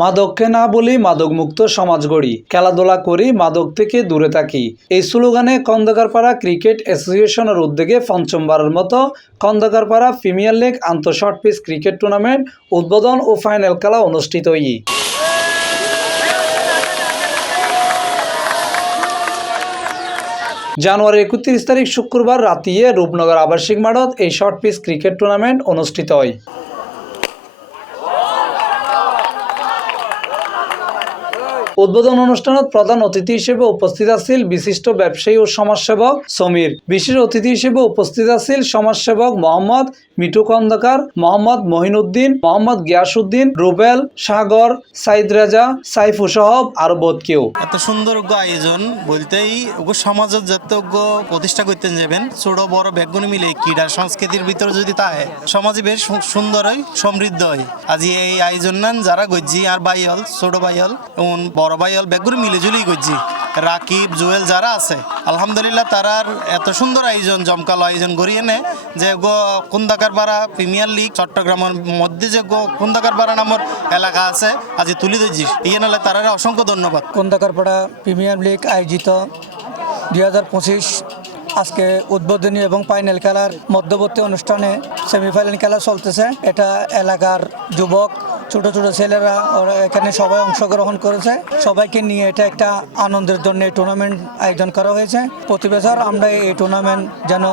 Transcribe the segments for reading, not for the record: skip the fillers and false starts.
মাদককে না বলি, মাদক মুক্ত সমাজ গড়ি, খেলাধুলা করি, মাদক থেকে দূরে থাকি। এই স্লোগানে খন্দকারপাড়া ক্রিকেট অ্যাসোসিয়েশনের উদ্যোগে পঞ্চমবারের মতো খন্দকারপাড়া প্রিমিয়ার লিগ আন্তঃ শর্ট পিচ ক্রিকেট টুর্নামেন্ট উদ্বোধন ও ফাইনাল খেলা অনুষ্ঠিত হয়। জানুয়ারি 31 তারিখ শুক্রবার রাতিয়ে রূপনগর আবাসিক মাঠত এই শর্ট পিচ ক্রিকেট টুর্নামেন্ট অনুষ্ঠিত হয়। উদ্বোধন অনুষ্ঠানত প্রধান অতিথি হিসেবে উপস্থিত আছিল বিশিষ্ট ব্যবসায়ী ও সমাজসেবক সমীর। বিশেষ অতিথি হিসেবে উপস্থিত আছিল সমাজসেবক মোহাম্মদ মিঠু খন্দকার, মোহাম্মদ মহিনুদ্দিন, মোহাম্মদ গিয়াসউদ্দিন, রুবেল, সাগর, সাইদ রাজা, সাইফু সহব আর বোধ কেউ। এত সুন্দর আয়োজন বলতেই সমাজের যত প্রতিষ্ঠা করতে যাবেন ছোট বড় ব্যাগগুনি মিলে ক্রীড়া সংস্কৃতির ভিতরে যদি তাহে সমাজে বেশ সুন্দর হয়, সমৃদ্ধ হয়। আজ এই আয়োজন নান যারা গজ্জি আর ভাই হল, ছোট ভাই হল, বড় ভাই হল ব্যাগগুলি মিলে ঝুলি গজ্জি রাকিব জুয়েল যারা আছে আলহামদুলিল্লাহ তারার এত সুন্দর আয়োজন জমকালো আয়োজন করিয়ে নে যে খন্দকারপাড়া প্রিমিয়ার লিগ চট্টগ্রামের মধ্যে যে খন্দকারপাড়া নামের এলাকা আছে আজ তুলি ধরছি ইয়ে নালে তারা অসংখ্য ধন্যবাদ। খন্দকারপাড়া প্রিমিয়ার লিগ আয়োজিত 2025 আজকে উদ্বোধনী এবং ফাইনাল খেলার মধ্যবর্তী অনুষ্ঠানে সেমিফাইনাল খেলা চলতেছে। এটা এলাকার যুবক ছোট ছোট ছেলেরা ওরা এখানে সবাই অংশগ্রহণ করেছে। সবাইকে নিয়ে এটা একটা আনন্দের জন্য এই টুর্নামেন্ট আয়োজন করা হয়েছে। প্রতি বছর আমরা এই টুর্নামেন্ট যেন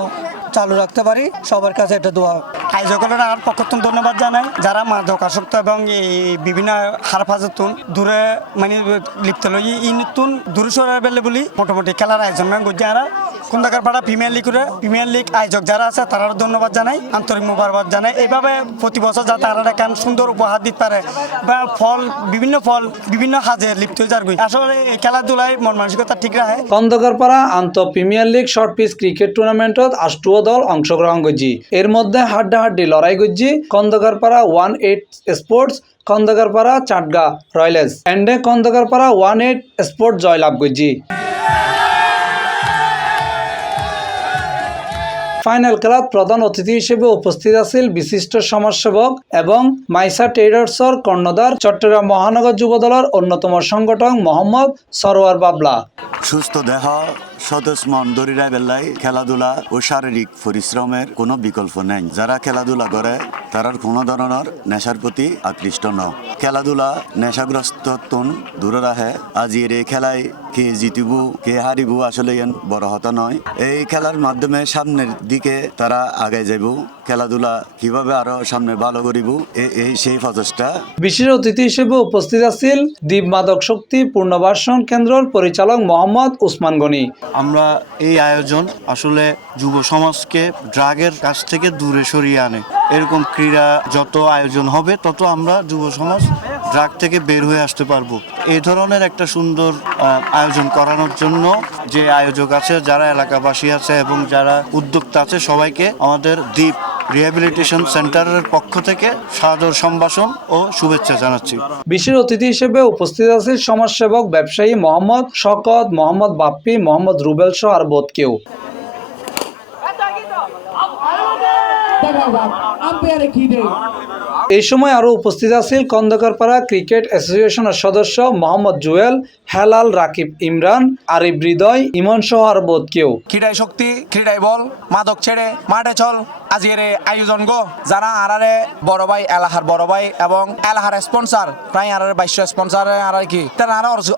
চালু রাখতে পারি, সবার কাছে এটা দোয়া। আয়োজকের আর পক্ষতুন ধন্যবাদ জানাই যারা মাদকাসক্ত এবং এই বিভিন্ন হারফাজতুন দূরে মানে লিপ্ত লই ইনতুন দূরে সরার বেলে বলি মোটামুটি খেলার আয়োজন করছে। আর খন্দকারপাড়া প্রিমিয়ার লিগ আয়োজক যারা আছে তারা ধন্যবাদ জানাই, আন্তরিক মোবারকবাদ জানাই। এইভাবে প্রতি বছর যাতে তারা একটা সুন্দর উপহার দিতে পারে বা বিভিন্ন হাজে লিপ্ত হয়ে যার আসলে এই খেলাধুলায় মন মানসিকতা ঠিক রাখে। খন্দকারপাড়া আন্তঃ premier league short pitch cricket টুর্নামেন্টত 8টো দল অংশগ্রহণ করছি। এর মধ্যে হাড্ডাহাড্ডি লড়াই করছি খন্দকারপাড়া 18 স্পোর্টস, খন্দকারপাড়া চাটগা রয়্যালস এন্ডে খন্দকারপাড়া 18 স্পোর্টস জয়লাভ করছি। ফাইনাল খেলাত প্রধান অতিথি হিসেবে উপস্থিত আছিল বিশিষ্ট সমাজসেবক এবং মাইসা ট্রেডার্সর কর্ণধার চট্টগ্রাম মহানগর যুব দলের অন্যতম সংগঠক মোহাম্মদ সরোয়ার বাবলা। সুস্থ দেহ সতেজ মন দরিরায় বেলায় খেলাধুলা ও শারীরিক পরিশ্রমের কোনো বিকল্প নেই। যারা খেলাধুলা করে তারার কোনো ধরনের নেশার প্রতি আকৃষ্ট ন। খেলাধুলা নেশাগ্রস্ত দূরে রাখে। আজির এই খেলায় কে জিতিব কে হারিব আসলে বড় হতা নয়। এই খেলার মাধ্যমে সামনের দিকে তারা আগে যাব। খেলাধুলা কিভাবে আরো সামনে ভালো করিব এই সেই প্রচেষ্টা। বিশেষ অতিথি হিসেবে উপস্থিত আছিল দ্বীপ মাদক শক্তি পুনর্বাসন কেন্দ্রের পরিচালক মোহাম্মদ উসমান গনি। আমরা এই আয়োজন আসলে যুব সমাজকে ড্রাগের কাছ থেকে দূরে সরিয়ে আনে। এরকম ক্রীড়া যত আয়োজন হবে তত আমরা যুব সমাজ ড্রাগ থেকে বের হয়ে আসতে পারবো। এই ধরনের একটা সুন্দর আয়োজন করানোর জন্য যে আয়োজক আছে, যারা এলাকাবাসী আছে এবং যারা উদ্যোক্তা আছে সবাইকে আমাদের দ্বীপ রিহ্যাবিলিটেশন সেন্টারের পক্ষ থেকে সাদর সম্ভাষণ ও শুভেচ্ছা জানাচ্ছি। বিশেষ অতিথি হিসেবে উপস্থিত আছে সমাজসেবক ব্যবসায়ী মোহাম্মদ শকত, মোহাম্মদ বাপ্পি, মোহাম্মদ রুবেল সহ আর বোধ কেউ। এই সময় আরো উপস্থিত আছিল খন্দকারপাড়া ক্রিকেট অ্যাসোসিয়েশনের সদস্য মোহাম্মদ জুয়েল, হেলাল, রাকিব, ইমরান, আরিফ, হৃদয়, ইমন সহ আর বোধ কেউ। ক্রীড়ায় শক্তি, ক্রীড়ায় বল, মাদক ছেড়ে মাঠে চল। আজকের আয়োজন যারা আরারে বড় ভাই এলাহার বড় ভাই এবং এলাহার স্পন্সর প্রায় আরারে 2200 স্পন্সর আর কি তারা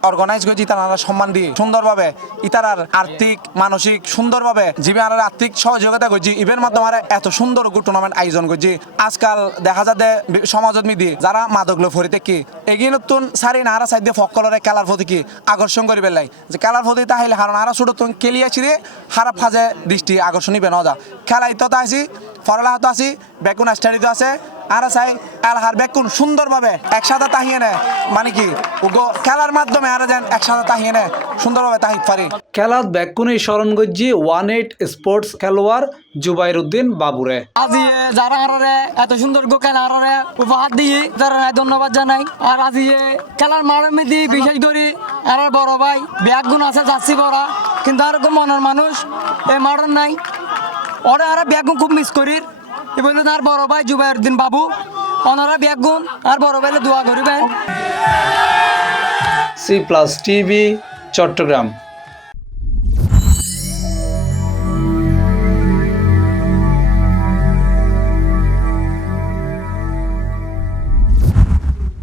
অর্গানাইজ করছি। তারা সম্মান দিয়ে সুন্দরভাবে ইতারার আর্থিক মানসিক সুন্দরভাবে জীবে আরার আর্থিক সহযোগিতা করছি। ইভেন্ট মাধ্যমে এত সুন্দর টুর্নামেন্ট আয়োজন করছি। আজকাল দেখা যাচ্ছে সমাজত মিদি যারা মাদক লো ফরিতে কি এগিয়ে নতুন সারি না আরা সাইডে ফকলরে খেলার প্রতি কি আকর্ষণ করি বেলাই যে খেলার প্রতি তাহলে হারণ আরা ছোট তুমি কেলিয়াছি রে হারাপ ফাজে দৃষ্টি আকর্ষণ নিবে না যা খেলা ইত্যতা আছি ফরলাহত আছি বেকুন স্টাডিতে আছে আর চাই এলাহার বেকুন সুন্দরভাবে একসাথে তাহিয়ে নেয় মানে কি খেলার মাধ্যমে আর যেন একসাথে তাহিয়ে নেয় সুন্দরভাবে তাহিত পারি। খেলাত বেকুনই স্মরণ গজ্জি 18 স্পোর্টস খেলোয়াড় জুবাইর উদ্দিন বাবুরে। আজি যারা আরে এত সুন্দর খেলা আরে উপহার দিয়ে যারা ধন্যবাদ জানাই। আর আজি খেলার মাঠের মধ্যে বিশেষ করে আর বড় ভাই ব্যাগ গুণ আছে যাচ্ছি বড়া কিন্তু আর মনের মানুষ এই মাঠের নাই। ওরা আর ব্যাগ খুব মিস করি বললেন আর বড় ভাই জুবাইর উদ্দিন বাবু ওনারা ব্যাগ গুণ আর বড় ভাইলে দোয়া করিবেন। C+ TV, Chittagong.